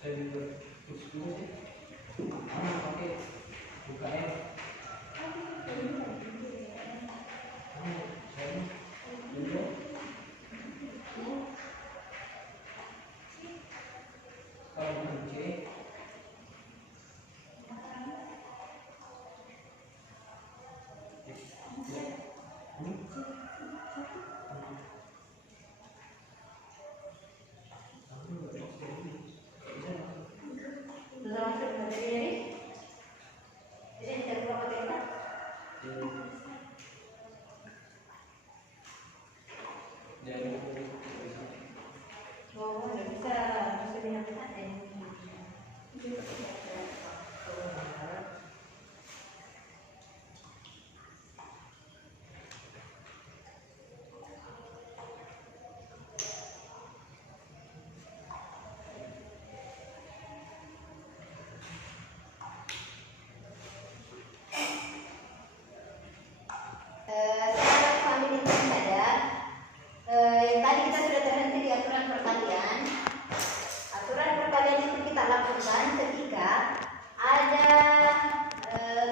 Saya juga terus dulu sih. Kamu pakai UKM. Kamu saya dulu. Kalau bukan C. Tadi kita sudah terhenti di aturan perkalian. Aturan perkalian itu kita lakukan ketika ada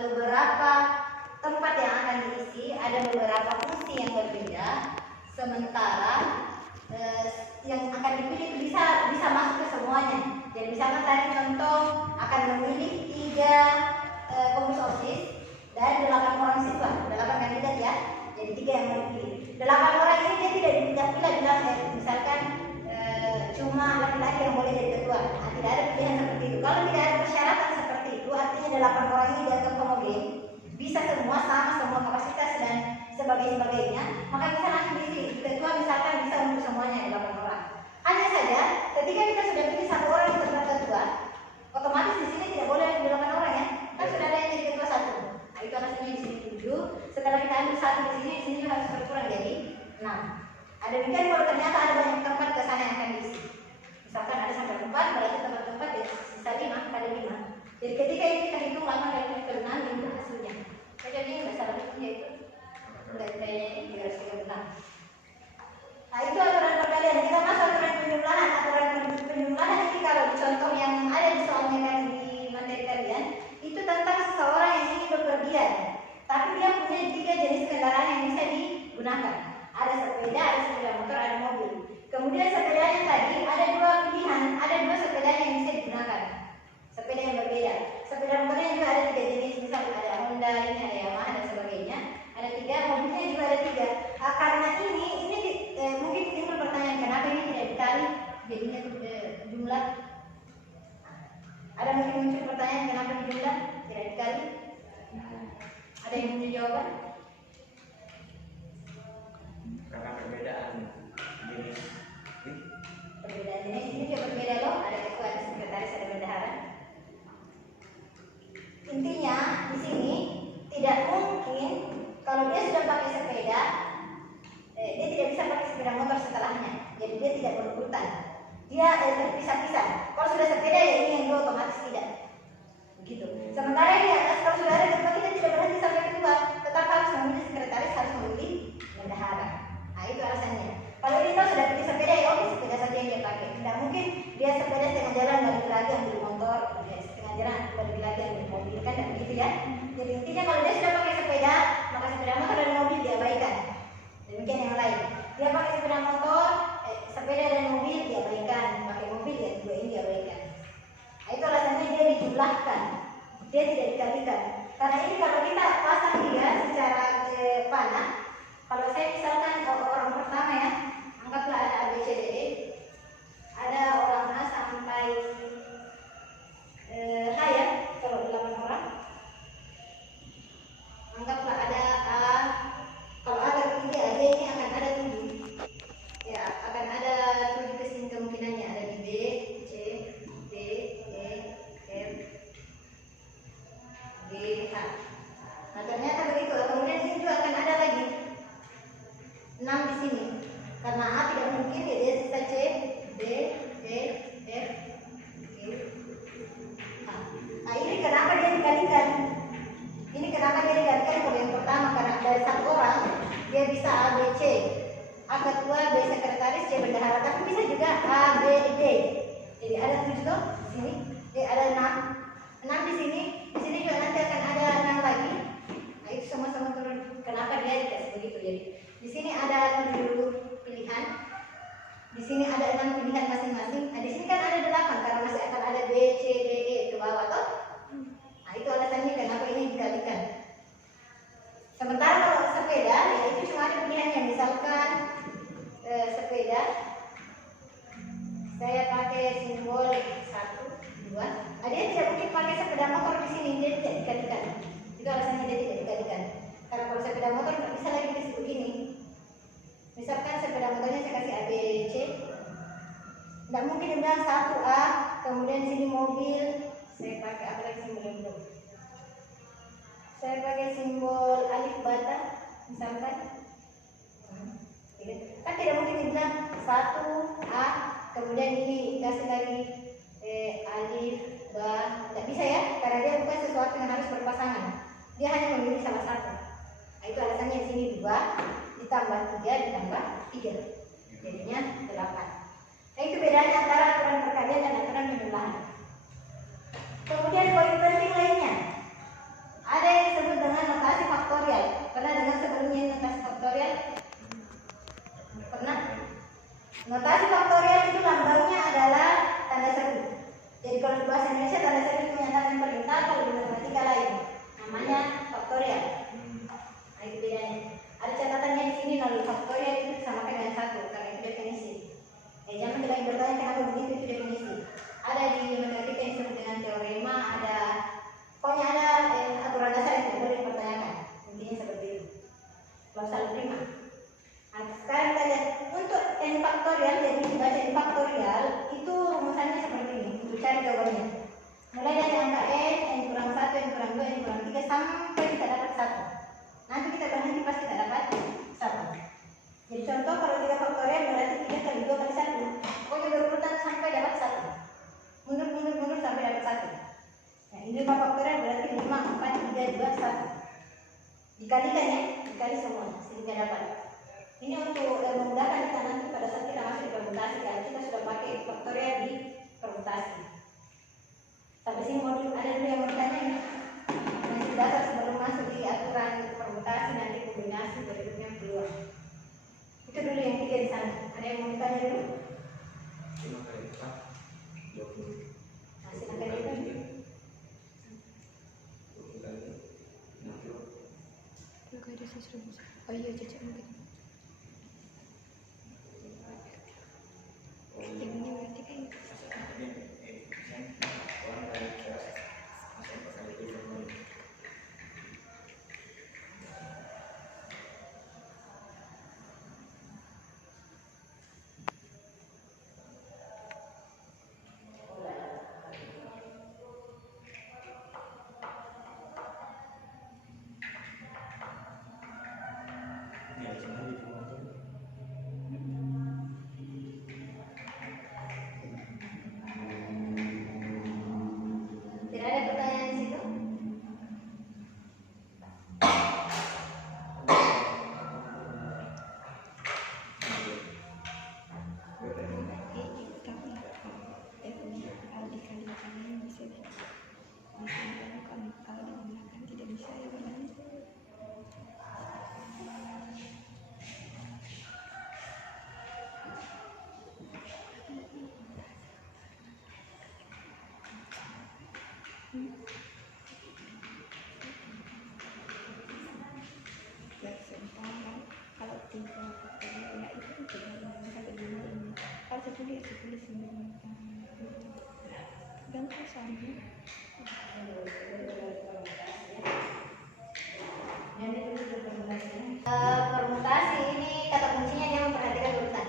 beberapa tempat yang akan diisi, ada beberapa fungsi yang berbeda, sementara yang akan dipilih itu bisa masuk ke semuanya. Jadi misalkan tadi contoh akan memilih 3 pengurus OSIS dan 8 orang siswa, 8 kandidat ya. Jadi 3 yang mau dipilih. 8 orang ini dia tidak dipilih bilang misalkan cuma laki-laki yang boleh jadi ketua. Nah, tidak ada pilihan seperti itu. Kalau tidak ada persyaratan seperti itu, artinya 8 orang ini dianggap homogen, bisa semua sama, semua kapasitas dan sebagainya, maka bisa langsung diisi. Ketua misalkan bisa untuk semuanya 8 orang. Hanya saja ketika kita sudah pilih 1 orang yang terlibat ketua, otomatis di sini tidak boleh 8 orang ya. Kan sudah ada yang jadi ketua 1. Nah, itu alasannya di sini 7. Setelah kita ambil 1 di sini harus berkurang jadi 6. Ada demikian kalau ternyata ada banyak tempat ke sana yang akan diisi. Misalkan ada sampai 4, berarti tempat-tempat ya, sisa 5 kali 5. Jadi ketika ini kita hitung 8 kali 6 itu hasilnya. Jadi ini nggak salah hitungnya itu. Udah kayaknya ini 336. Nah itu aturan perkalian. Kita masuk aturan penjumlahan. Aturan penjumlahan ini kalau di contoh yang ada di soalnya kan di materi kalian, itu tentang seseorang yang ingin bepergian, tapi dia punya 3 jenis kendaraan yang bisa digunakan. Ada sepeda, ada sepeda motor, ada mobil. Kemudian sepedanya tadi ada 2 pilihan, ada 2 sepeda yang bisa digunakan. Sepeda yang berbeda. Sepeda motornya juga ada 3 jenis, misal ada Honda, ini ada Yamaha dan sebagainya. Ada 3, mobilnya juga ada 3. Karena ini mungkin timbul pertanyaan kenapa ini tidak dikali jadinya jumlah. Ada mungkin muncul pertanyaan kenapa dijumlah tidak dikali. Ada yang punya jawaban? Karena perbedaan jenis. Perbedaan jenis ini juga berbeda loh. Ada ketua, ada sekretaris, ada bendahara. Intinya di sini tidak mungkin kalau dia sudah pakai sepeda, dia tidak bisa pakai sepeda motor setelahnya. Jadi dia tidak berurutan. Dia terpisah-pisah. Kalau sudah sepeda ya ini yang dua otomatis tidak. Begitu. Sementara di atas kalau sudah ada ketua kita tidak berhenti sampai ketua, tetap harus memilih sekretaris, harus memilih bendahara. Nah itu alasannya. Kalau kita sudah pilih sepeda ya oke sepeda saja yang dia pakai. Tidak mungkin dia sepeda setengah jalan balik lagi ambil motor, setengah jalan balik lagi ambil mobil kan tidak begitu ya. Jadi intinya kalau dia sudah pakai sepeda, maka sepeda motor dan mobil diabaikan. Demikian yang lain. Dia pakai sepeda motor, sepeda dan mobil diabaikan, pakai mobil ya 2 ini diabaikan. Nah, itu alasannya dia dijumlahkan, dia tidak dikalikan. Karena ini kalau kita pasang dia secara panah, kalau saya misalkan orang pertama ya, anggaplah ada ABCDE, ada orang A sampai H ya, kalau 8 orang, anggaplah ada A, kalau A tertinggi A ini akan ada 7, ya akan ada 7 ke sini ke sini ada 6 pilihan masing-masing. Nah, di sini kan ada 8 karena masih akan ada B, C, D, E ke bawah toh. Nah, itu alasannya kenapa ini dikalikan. Sementara kalau sepeda, ya itu cuma ada pilihannya. Misalkan sepeda, saya pakai simbol 1, 2. Nah, dia tidak mungkin pakai sepeda motor di sini, dia tidak dikalikan. Itu alasannya dia tidak dikalikan. Karena kalau sepeda motor nggak bisa lagi kasih begini. Misalkan sepeda motornya saya kasih A, B, C, nggak mungkin dia bilang 1A, kemudian di sini mobil, saya pakai apa lagi simbol yang belum? Saya pakai simbol alif bata, misalkan. Kan tidak mungkin dibilang 1A, kemudian ini kasih lagi alif, ba, tidak bisa ya, karena dia bukan sesuatu yang harus berpasangan. Dia hanya memilih salah satu. Nah, itu alasannya di sini 2 ditambah 3 ditambah 3, jadinya 8. Nah, itu bedanya antara aturan perkalian dan aturan penjumlahan. Kemudian poin penting lainnya, ada yang disebut dengan notasi faktorial. Pernah dengar sebelumnya notasi faktorial? Pernah? Notasi faktorial itu lambangnya adalah tanda seru. Jadi kalau di bahasa Indonesia tanda seru itu menyatakan perintah, kalau di matematika lain namanya faktorial. Nah, itu bedanya. Ada catatannya di sini 0 faktorial itu disamakan dengan 1 karena itu definisi. Jangan kita bertanya kenapa begitu, itu definisi. Ada di matematika yang disebut dengan teorema, ada pokoknya ada aturan dasar yang tidak boleh dipertanyakan. Intinya seperti itu. Kalau salah terima. Nah, sekarang kita lihat untuk n faktorial, jadi dibaca n faktorial itu rumusannya seperti ini untuk cari jawabannya. Mulai dari angka n kurang 1, n kurang 2, n kurang 3 sampai kita dapat 1. Nanti kita berhenti pas kita dapat 1. Jadi contoh kalau 3 faktorial berarti 3 kali 2 kali 1. Pokoknya berurutan sampai dapat 1. Mundur sampai dapat 1. Nah, ini 5 faktorial berarti 5, 4, 3, 2, 1. Dikalikan ya, dikali semua sehingga dapat. Ini untuk memudahkan kita nanti pada saat kita masuk di permutasi, karena kita sudah pakai faktorial di permutasi. Sampai sini modul ada dulu yang mau ditanya ini. Masih dasar sebelum masuk di aturan permutasi, nanti kombinasi berikutnya keluar. Itu dulu yang 3 di sana. Ada yang mau ditanya dulu? 5 kali 4, 20. Nah, silakan ditanya. 20 kali 60. Oh iya, cecek mungkin. Yang ini berarti kan Tidak ada pertanyaan di situ? kalau 3 faktorial ya itu 3 sampai 5 ini. Kalau 1 dia 10 dan sama. Permutasi ini kata kuncinya dia memperhatikan urutan.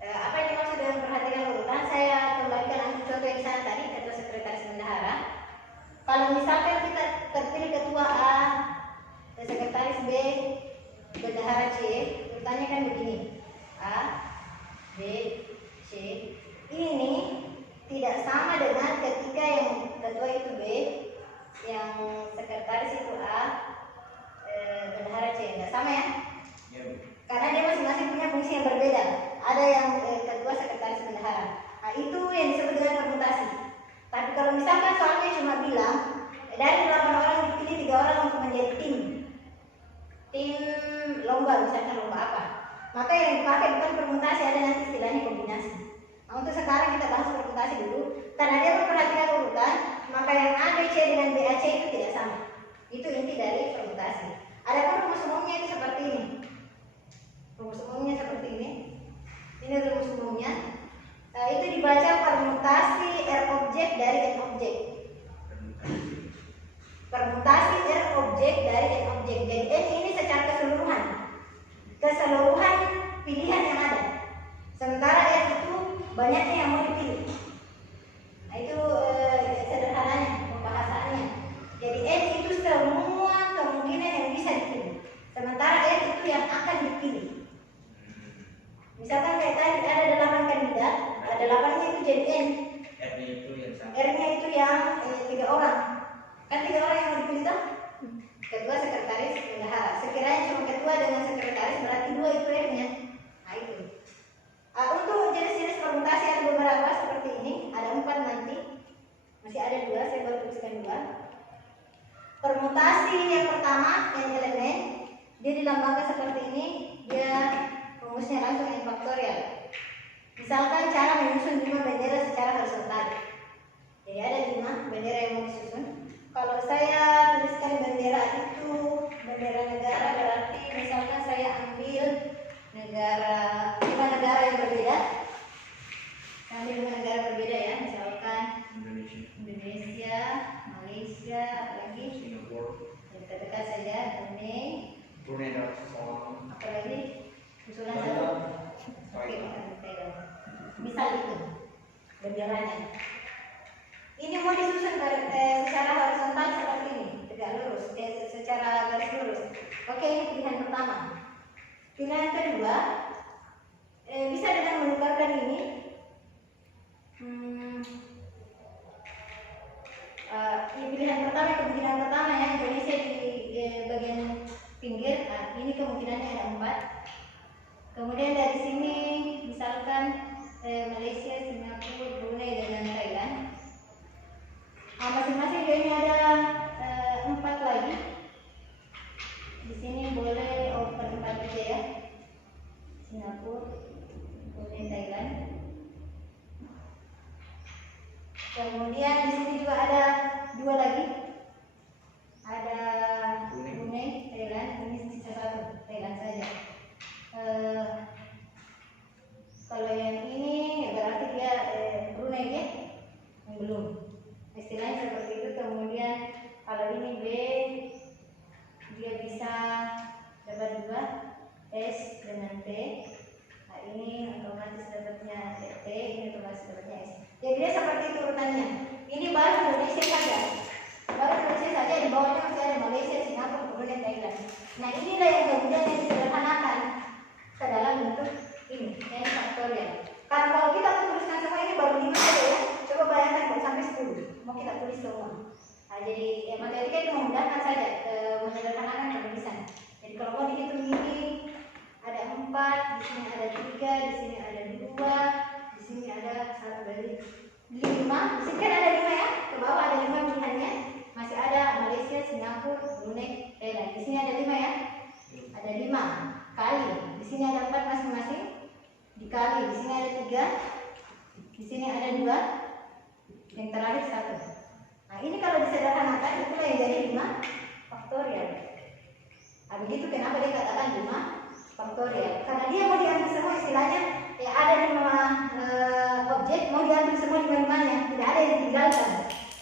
Apa yang dimaksud dengan memperhatikan urutan? Saya kembalikan lagi contoh yang di sana tadi, ketua sekretaris bendahara. Kalau misalkan kita terpilih ketua A, sekretaris B, bendahara C, urutannya kan begini: A, B, C. Ini tidak sama dengan ketika yang ketua itu B, yang sekretaris itu A, bendahara C. Tidak sama ya? Karena dia masing-masing punya fungsi yang berbeda. Ada yang ketua, sekretaris, bendahara. Nah, itu yang disebut dengan permutasi. Tapi kalau misalkan soalnya cuma bilang dari 8 orang dipilih 3 orang untuk menjadi tim lomba, misalkan lomba apa? Maka yang dipakai bukan permutasi, ada nanti istilahnya kombinasi. Nah, untuk sekarang kita bahas permutasi dulu. Karena dia memperhatikan urutan, maka yang A, B, C dengan BAC itu tidak sama. Itu inti dari permutasi. Ada rumus umumnya itu seperti ini. Rumus umumnya seperti ini. Ini rumus umumnya. Nah, itu dibaca permutasi R objek dari N objek. Permutasi R objek dari N objek. Jadi N ini secara keseluruhan. Keseluruhan pilihan yang ada. Sementara R itu banyaknya yang mau dipilih. Nah, itu sederhananya pembahasannya. Jadi N itu semua kemungkinan yang bisa dipilih. Sementara R itu yang akan dipilih. Misalkan kayak tadi ada 8 kandidat, ada 8-nya itu jadi N. R-nya itu yang 3 orang. Kan 3 orang yang mau dipilih toh? Ketua, sekretaris, bendahara. Sekiranya cuma ketua dengan sekretaris berarti 2 itu R-nya. Nah itu. Untuk jenis-jenis permutasi ada beberapa seperti ini. Ada 4 nanti. Masih ada 2, saya baru tuliskan 2. Permutasi yang pertama, N elemen. Dia dilambangkan seperti ini. Dia rumusnya langsung N faktorial. Misalkan cara menyusun 5 bendera secara horizontal. Jadi ada 5 bendera yang mau disusun. Kalau saya tuliskan bendera itu bendera negara, berarti misalkan saya ambil negara 5 negara yang berbeda. Saya ambil 5 negara berbeda ya, misalkan Indonesia, Malaysia, lagi dekat-dekat saja, Brunei, apa lagi? Usulan satu. Oke, misal itu benderanya. Ini mau disusun secara horizontal seperti ini, tegak lurus, secara garis lurus. Oke, ini pilihan pertama. Pilihan kedua, bisa dengan menukarkan ini. Ini pilihan pertama, kemungkinan pertama ya, Indonesia di bagian pinggir. Nah, ini kemungkinannya ada 4. Kemudian dari sini, misalkan Malaysia, Singapura, Brunei dengan Thailand. Masing-masing dia ini ada 4 lagi. Di sini boleh open 4 aja ya. Singapura, kemudian Thailand. Kemudian di sini juga ada 2 lagi. Ada Brunei, Thailand. Ini sisa 1, Thailand saja. Kalau yang ini berarti dia Brunei ya, belum. Istilahnya seperti itu. Kemudian kalau ini B, dia bisa dapat 2 S dengan T. Nah ini otomatis dapatnya T, ini otomatis dapatnya S. Jadi dia seperti itu urutannya. Ini baru Indonesia saja. Baru Indonesia saja, di bawahnya masih ada Malaysia, Singapura, Brunei, Thailand. Nah inilah yang kemudian yang disederhanakan ke dalam bentuk ini, N faktorial. Karena kalau kita tuliskan semua ini baru 5 saja ya. Coba bayangkan kalau sampai 10 mau kita tulis semua. Nah, jadi matematika itu memudahkan saja, menyederhanakan penulisan. Jadi kalau mau dihitung ini ada 4, di sini ada 3, di sini ada 2, di sini ada 1 dari 5. Di sini kan ada 5 ya. Ke bawah ada 5 pilihannya. Masih ada Malaysia, Singapura, Brunei, Thailand. Di sini ada 5 ya. Ada 5 kali. Di sini ada 4 masing-masing. Dikali, di sini ada 3. Di sini ada 2. Yang terakhir 1. Nah ini kalau disederhanakan itulah yang jadi 5 faktorial. Nah begitu kenapa dia katakan 5 faktorial. Karena dia mau diambil semua istilahnya ya, ada 5 objek, mau diambil semua 5-5-nya. Tidak ada yang ditinggalkan.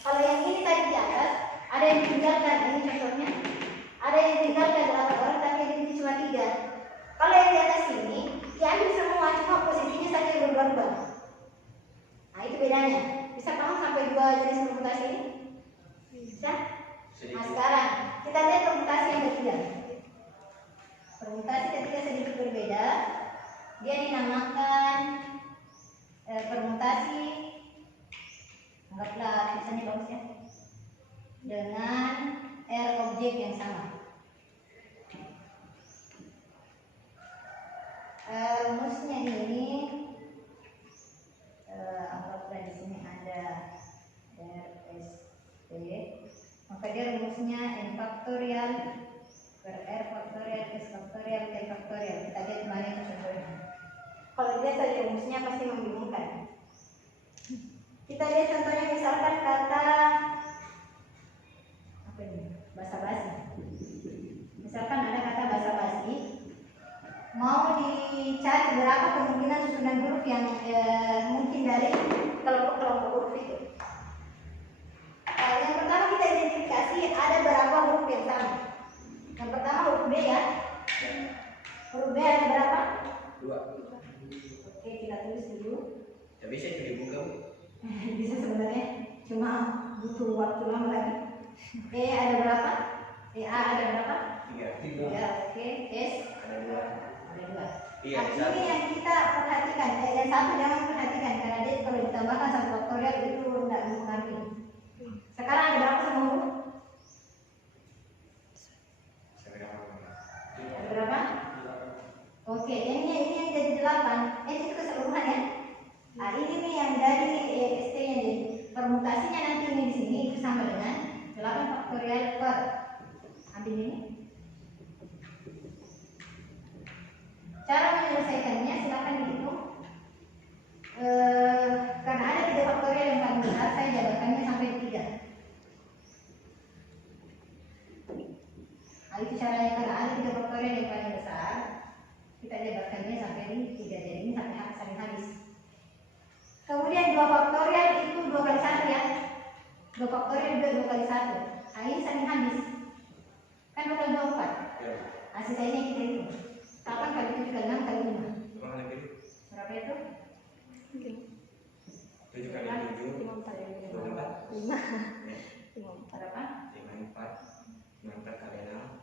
Kalau yang ini tadi di atas ada yang ditinggalkan. Ini contohnya ada yang ditinggalkan 8 orang tapi yang ini cuma 3. Kalau yang di atas ini diambil semua, cuma posisinya saja yang berubah-ubah. Nah itu bedanya. Bisa paham sampai 2 jenis permutasi ini? Bisa? Nah sekarang kita lihat permutasi yang ketiga. Permutasi ketika sedikit berbeda, dia dinamakan permutasi, anggaplah tulisannya bagus ya, dengan R objek yang sama. Rumusnya ini anggaplah di sini ada RST, maka dia rumusnya N faktorial per R faktorial S faktorial T faktorial. Kita lihat kemarin Kalau dia saja rumusnya pasti membingungkan. Kita lihat contohnya misalkan kata apa ini? Basa-basi. Misalkan ada kata basa-basi, mau dicari berapa kemungkinan susunan huruf yang mungkin dari kelompok-kelompok huruf itu. Yang pertama kita identifikasi ada berapa huruf yang sama. Yang pertama huruf B ya. Huruf B ada berapa? 2. Oke, kita tulis dulu. Tapi saya tidak buka. Bisa sebenarnya, cuma butuh waktu lama lagi. E ada berapa? A ada berapa? 3. 3. Oke, S Ada 2. ada 2. Iya, Nah, satu. ini yang kita perhatikan. Yang satu jangan perhatikan karena dia kalau ditambahkan satu faktorial itu tidak mempengaruhi. Sekarang ada berapa semua huruf? Ada berapa? Oke, ini yang jadi 8. Itu keseluruhan ya. Nah, ini nih yang dari ST yang jadi permutasinya nanti ini di sini itu sama dengan 8 faktorial per. Ambil ini. Cara menyelesaikannya silakan dihitung. Karena ada 3 faktorial yang paling besar, saya jabarkannya sampai 3. Nah, itu caranya karena ada 3 faktorial yang paling besar, kita jabarkannya sampai 3. Jadi ini sampai saling habis. Kemudian 2 faktorial itu 2 kali 1 ya. 2 faktorial juga 2 kali 1. Nah, ini saling habis. Kan 2 kali 2 4. Ya. Nah, sisanya kita hitung. 8 kali 7 kali 6 kali 5. Kurang lebih Berapa itu? 7 kali 7. 24. 5. Berapa? 54. 54 kali 6.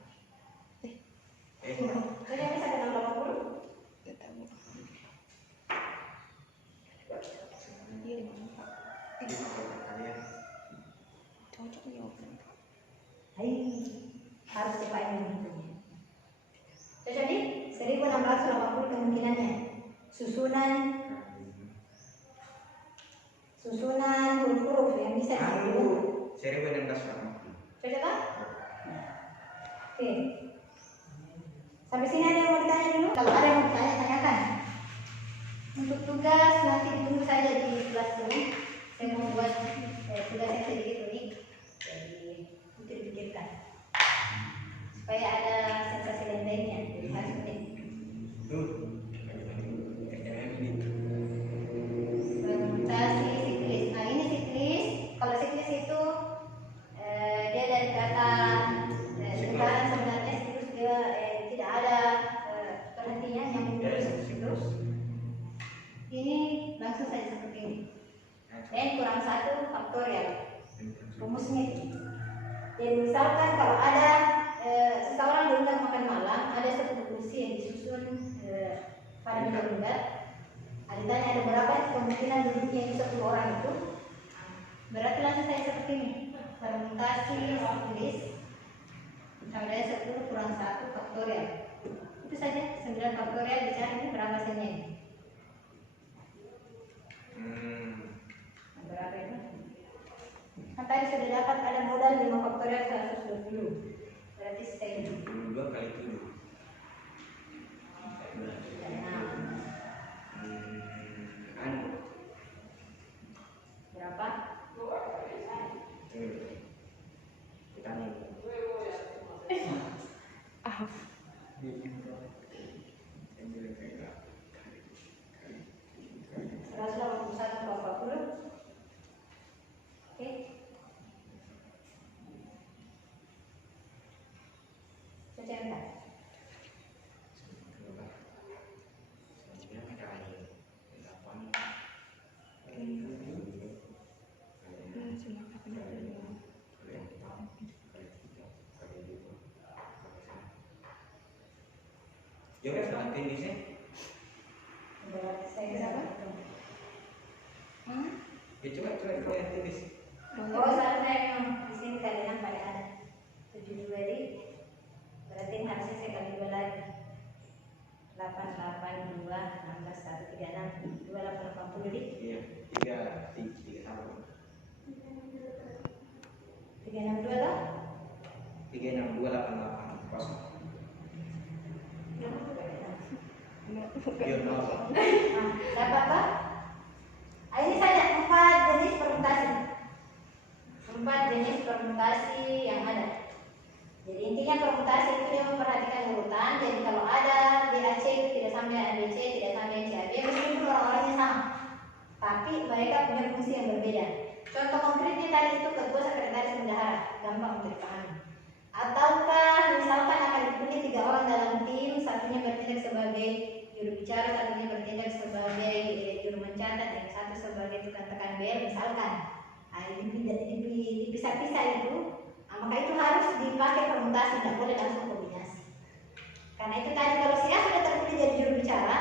Jadi bisa dengan 80? Gak tahu. Iya 54. 54 kalian. Cocok nih open. Hai, harus cepat ini hitungnya. Cocok nih? 1680 kemungkinannya. Susunan huruf-huruf yang bisa dihitung. 1680. Cocok kan? Oke. Sampai sini ada yang mau ditanya dulu? Kalau ada yang mau ditanya, tanyakan. Untuk tugas nanti ditunggu saja di kelas ini. Saya mau buat tugas yang sedikit unik. Jadi itu dipikirkan supaya ada sensasi lain-lainnya. Jadi harus unik. Tuh. Permutasi siklis. Nah ini siklis. Kalau siklis itu dia dari kata sekarang sebenarnya siklus dia tidak ada perhentinya yang siklus. Ini langsung saja seperti ini. N kurang 1 faktorial. Rumusnya ini. Jadi misalkan kalau ada seseorang diundang makan malam, ada satu kursi yang disusun pada minggat. Ditanya ada berapa kemungkinan duduknya itu 10 orang itu. Berarti langsung saya seperti ini. Permutasi siklis sama dari 10 kurang 1 faktorial. Itu saja 9 faktorial dicari ini berapa hasilnya ini? Berapa itu? Kan tadi sudah dapat ada modal 5 faktorial 120. Berarti saya 22 kali 7. Berapa? Kita nih. Ah. Oke. Cocok enggak? Ya wes nanti ini sih. Berarti saya berapa? Ya coba kalian tulis. Oh, salah saya memang di sini kalian pada ada 72 di. Berarti ini harusnya saya kali 2 lagi. 882 16 136 2880 di. Iya, 3 sama. 362 toh? 36288 kosong. Enggak. Iya, nol. tapi mereka punya fungsi yang berbeda. Contoh konkretnya tadi itu ketua, sekretaris, bendahara, gampang untuk dipahami. Ataukah misalkan akan dipilih 3 orang dalam tim, satunya bertindak sebagai juru bicara, satunya bertindak sebagai juru mencatat, yang satu sebagai tukang tekan bel misalkan. Nah, dipisah-pisah itu, maka itu harus dipakai permutasi, tidak boleh langsung kombinasi. Karena itu tadi kalau si A sudah terpilih jadi juru bicara,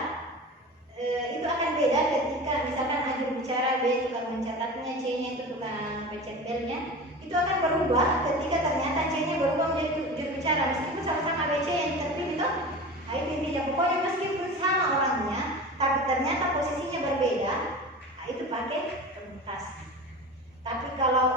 itu akan beda ketika misalkan A juru bicara, B tukang mencatatnya, C-nya itu tukang pencet belnya, itu akan berubah ketika ternyata C-nya berubah menjadi juru bicara, meskipun sama-sama B, C yang terpilih itu. Nah, itu intinya, pokoknya meskipun sama orangnya, tapi ternyata posisinya berbeda, nah, itu pakai permutasi. Tapi kalau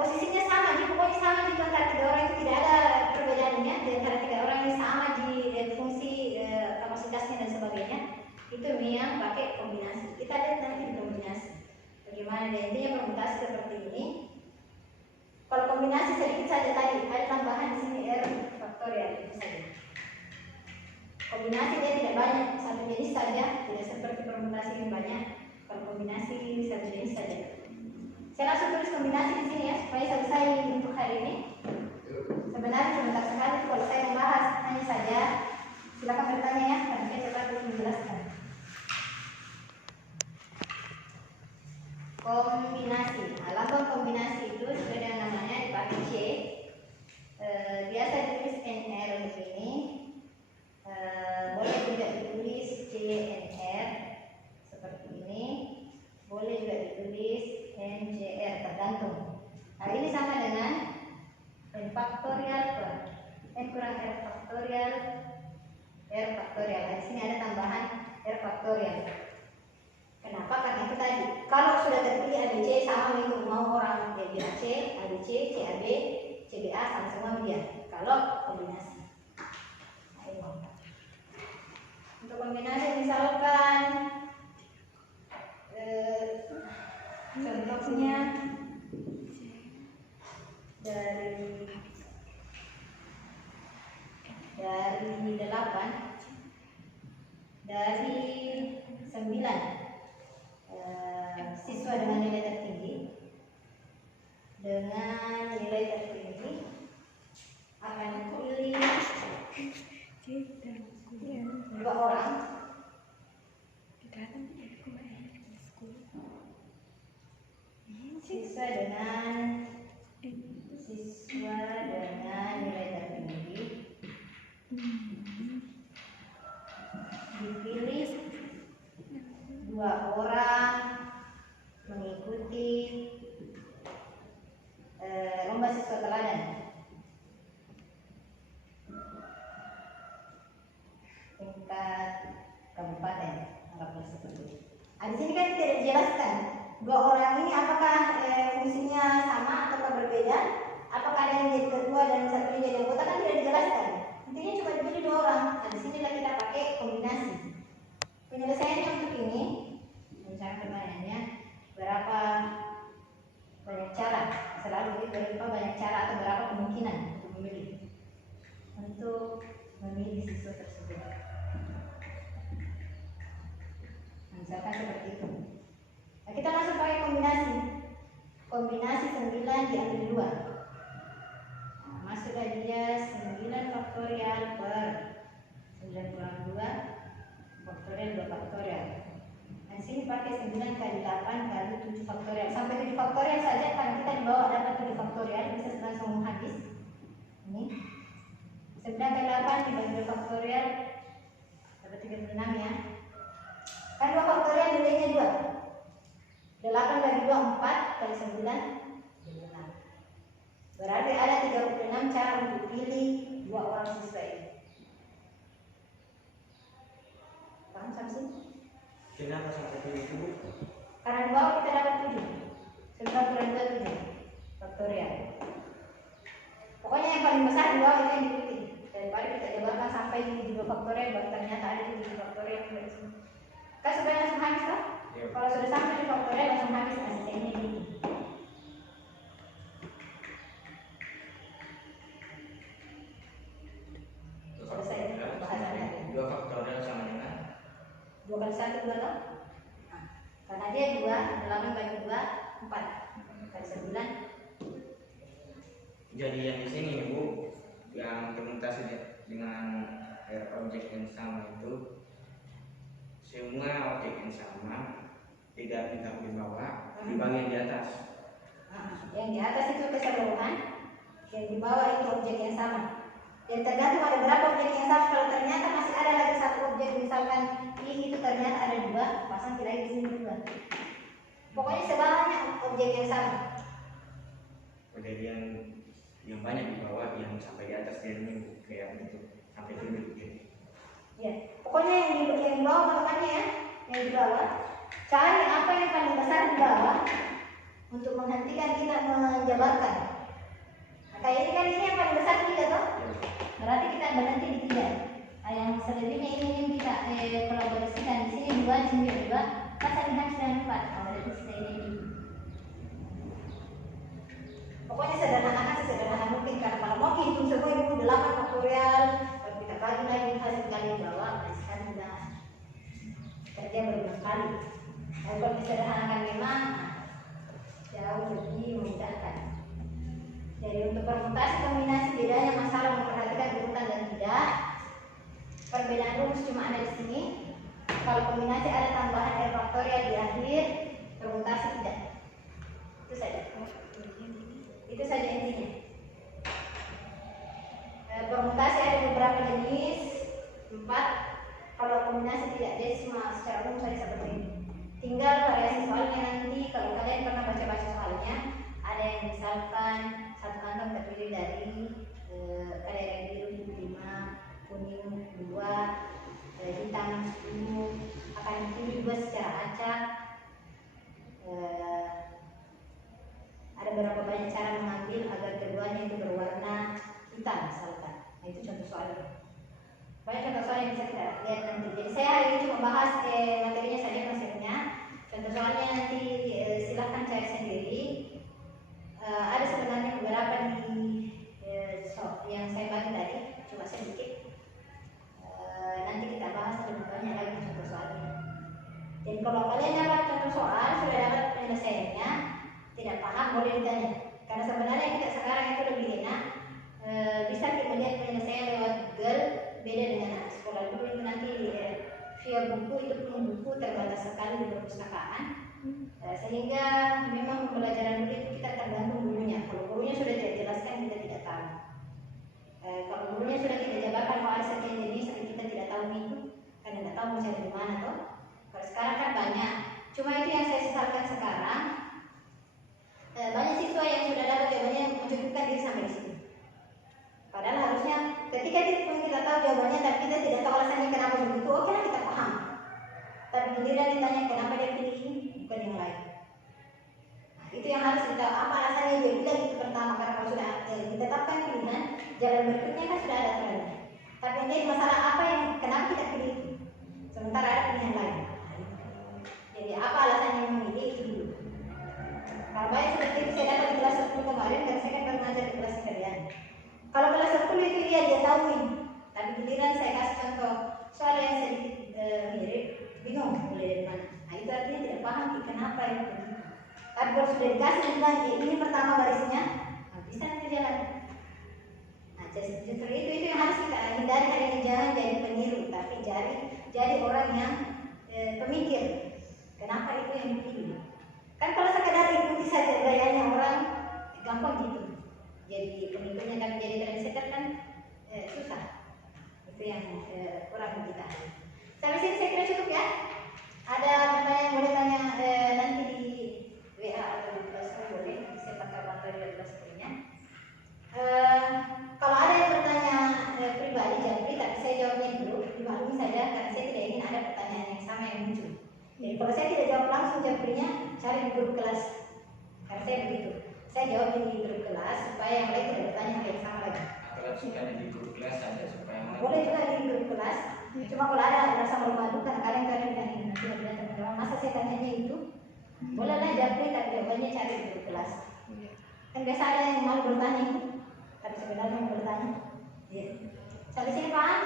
posisinya sama, jadi pokoknya sama di antara 3 orang itu tidak ada perbedaannya di antara 3 orang ini sama di fungsi kapasitasnya dan sebagainya, itu yang pakai kombinasi. Kita lihat nanti di kombinasi bagaimana dia. Intinya permutasi seperti ini. Kalau kombinasi sedikit saja tadi ada tambahan di sini R faktorial itu saja. Kombinasi dia tidak banyak, satu jenis saja, tidak seperti permutasi yang banyak. Kalau kombinasi satu jenis saja. Saya langsung tulis kombinasi di sini ya, supaya selesai untuk hari ini. Sebenarnya sebentar sekali kalau saya membahas, hanya saja silakan bertanya ya, dan saya coba terus menjelaskan. Kombinasi, nah, lambang kombinasi itu sesuai dengan namanya dipakai C. Biasa ditulis NR di sini. Boleh juga ditulis CNR seperti ini. Boleh juga ditulis NCR, tergantung. Nah, ini sama dengan N faktorial per N kurang R faktorial R faktorial. Nah, di sini ada tambahan R faktorial. Kenapa? Karena itu tadi, kalau sudah terpilih ABC sama mengikut mau orang ABC, ABC, CAB, CBA sama semua dia. Kalau kombinasi. Nah, ini. Untuk kombinasi misalkan contohnya dari 8, dari 9 siswa dengan nilai tertinggi, akan pilih 2 orang siswa dengan nilai tertinggi, dipilih 2 orang mengikuti lomba siswa teladan tingkat kabupaten, anggaplah seperti itu. Di sini kan tidak dijelaskan 2 orang ini apakah fungsinya sama atau berbeda, apakah ada yang jadi ketua dan satunya jadi anggota, kan tidak dijelaskan. Intinya cuma dipilih 2 orang. Nah, di sinilah kita pakai kombinasi. Penyelesaiannya untuk ini, misalnya pertanyaannya berapa banyak cara, selalu berapa banyak cara atau berapa kemungkinan untuk memilih siswa tersebut. Nah, misalkan seperti itu. Nah, kita langsung pakai kombinasi. Kombinasi 9 diambil 2. Nah, masuklah dia 9 faktorial per 9 kurang 2 faktorial 2 faktorial. Nah, sini pakai 9 kali 8 kali 7 faktorial. Sampai 7 faktorial saja, karena kita di bawah dapat 7 faktorial, bisa langsung habis. Ini 9 kali 8 dibagi 2 faktorial dapat 36 ya. Kan 2 faktorial nilainya 2. 8 bagi 2 4 kali 9 36. Berarti ada 36 cara untuk pilih 2 orang siswa ini. Paham sampai? Kenapa sampai pilih itu? Karena di bawah kita dapat 7. 9 kurang 2 7 faktorial. Pokoknya yang paling besar di bawah itu yang dipilih. Daripada kita jabarkan sampai di 2 faktorial baru ternyata ada di 7 faktorial. Kan supaya langsung habis kan? Ya. Kalau sudah sampai di faktorial langsung habis, aslinya ini. Selesai bahasannya. 2 faktorial sama dengan 2 kali 1 2 toh? Nah, karena dia 2, 8 bagi 2, 4 kali sebulan. Jadi yang di sini Bu, yang permutasi dengan objek yang sama itu semua objek yang sama tidak ditaruh di bawah, dibagi di atas. Yang di atas itu keseluruhan, yang di bawah itu objek yang sama. Jadi tergantung ada berapa objek yang sama. Kalau ternyata masih ada lagi satu objek, misalkan ini itu ternyata ada 2, pasang lagi di sini 2. Pokoknya sebanyak objek yang sama. Jadi yang banyak di bawah, yang sampai di atas dia ini kayak gitu sampai tujuh gitu. Ya, pokoknya yang di bawah makanya ya, yang di bawah. Cari apa yang paling besar di bawah untuk menghentikan kita menjabarkan. Nah, kayak ini kan ini yang paling besar 3 toh. Berarti kita berhenti di 3. Nah, yang selebihnya ini yang kita kolaborasikan di sini 2, di sini 2. Pasang dengan 4. Oh, berarti sisa ini. Pokoknya sederhanakan sesederhana mungkin, karena kalau mau hitung semua itu 8 faktorial. Kalau kita bagi lagi hasil kali bawah, kan sudah kerja berulang kali. Kalau disederhanakan memang jauh lebih memudahkan. Jadi untuk permutasi kombinasi bedanya masalah memperhatikan urutan dan tidak. Perbedaan rumus cuma ada di sini. Kalau kombinasi ada tambahan R faktorial di akhir, permutasi tidak. Itu saja. Itu saja intinya. Permutasi ada beberapa jenis, 4. Kalau kombinasi tidak desimal secara umum saja seperti ini. Tinggal variasi soalnya nanti. Kalau kalian pernah baca-baca soalnya, ada yang misalkan satu kantong terdiri dari ada yang biru 5, kuning 2, hitam 10, akan dipilih 2 secara acak. Ada berapa banyak cara mengambil agar keduanya itu berwarna hitam misalkan. Nah, itu contoh soalnya. Banyak contoh soal yang bisa kita lihat nanti. Jadi saya hari ini cuma bahas materinya saja, konsepnya. Contoh soalnya nanti silahkan cari sendiri. Ada sebenarnya beberapa di yang saya bagi tadi, cuma sedikit. Nanti kita bahas lebih banyak lagi contoh soalnya. Jadi kalau kalian dapat contoh soal, sudah dapat penyelesaiannya, tidak paham boleh ditanya. Karena sebenarnya kita sekarang itu lebih enak, bisa kita lihat penyelesaian lewat Google. Beda dengan anak sekolah dulu itu nanti via buku, itu pun buku terbatas sekali di perpustakaan. Sehingga memang pembelajaran dulu itu kita tergantung gurunya. Kalau gurunya sudah tidak jelaskan, kita tidak tahu. Kalau gurunya sudah tidak jabarkan kalau ada sekian jenis, kita tidak tahu itu, karena tidak tahu mencari di mana toh. Kalau sekarang kan banyak. Cuma itu yang saya sesalkan sekarang. Banyak siswa yang sudah dapat jawabannya mencukupkan diri sampai di situ. Padahal harusnya ketika kita tahu jawabannya, tapi kita tidak tahu alasannya kenapa begitu, oke lah kita paham. Tapi giliran ditanya kenapa dia pilih ini, bukan yang lain. Nah, itu yang harus kita apa alasannya dia bilang itu pertama, karena kalau sudah ditetapkan pilihan, jalan berikutnya kan sudah ada aturannya. Tapi yang jadi masalah apa yang kenapa kita pilih itu, sementara ada pilihan lain. Jadi apa alasannya memilih itu dulu. Kalau banyak seperti itu saya dapat di kelas 10 kemarin, karena saya kan baru ngajar di kelas kalian. Kalau kelas 10 itu dia tahuin, tapi giliran saya kasih contoh soal yang sedikit mirip, bingung mulai dari mana. Nah, itu artinya tidak paham kenapa ya begitu. Tapi kalau sudah dikasih bilang ini pertama barisnya, nah, bisa nanti jalan. Nah, justru itu yang harus kita hindari, adanya jangan jadi peniru, tapi jadi orang yang pemikir. Kenapa itu yang dipilih? Kan kalau sekedar ikuti saja gayanya orang, gampang gitu. Jadi pengikutnya kan jadi trendsetter kan susah. Itu yang kurang kita. Sampai sini saya kira cukup ya. Ada pertanyaan boleh tanya nanti di WA atau di kelas boleh. Saya pantau di kelas lainnya. Kalau ada yang bertanya pribadi Japri, tapi saya jawabnya dulu. Dimaklumi saja karena saya tidak ingin ada pertanyaan yang sama yang muncul. Jadi kalau saya tidak jawab langsung Japrinya, cari di grup kelas. Karena saya begitu. Saya jawab di grup kelas supaya yang lain tidak bertanya hal yang sama lagi. Kalau suka di grup kelas ada supaya yang lain. Boleh juga di grup kelas. Cuma kalau ada rasa malu-malu karena kadang-kadang bilang ini nanti ada teman-teman masa saya tanyanya itu, bolehlah Japri tapi jawabannya cari di grup kelas. Kan biasa ada yang malu bertanya itu, tapi sebenarnya mau bertanya. Ya. Sampai sini paham?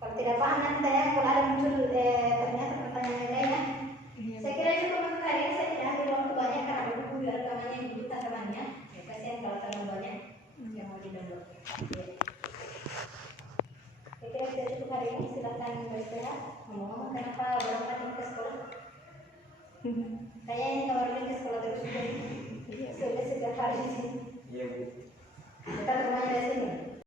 Kalau tidak paham nanti tanya kalau ada muncul ternyata pertanyaan lainnya. Saya kira cukup untuk hari ini. Saya tidak ambil waktu banyak karena ada buku juga rekamannya yang dibuka temannya. Ya, kasihan kalau terlalu banyak yang mau di-download. Ya. Saya kira sudah cukup hari ini. Silakan beristirahat. Ngomong-ngomong, kenapa berangkat ini ke sekolah? Saya ini tawarin ke sekolah terus juga. Iya. Sudah sejak hari di sini. Iya Bu. Kita rumahnya dari sini.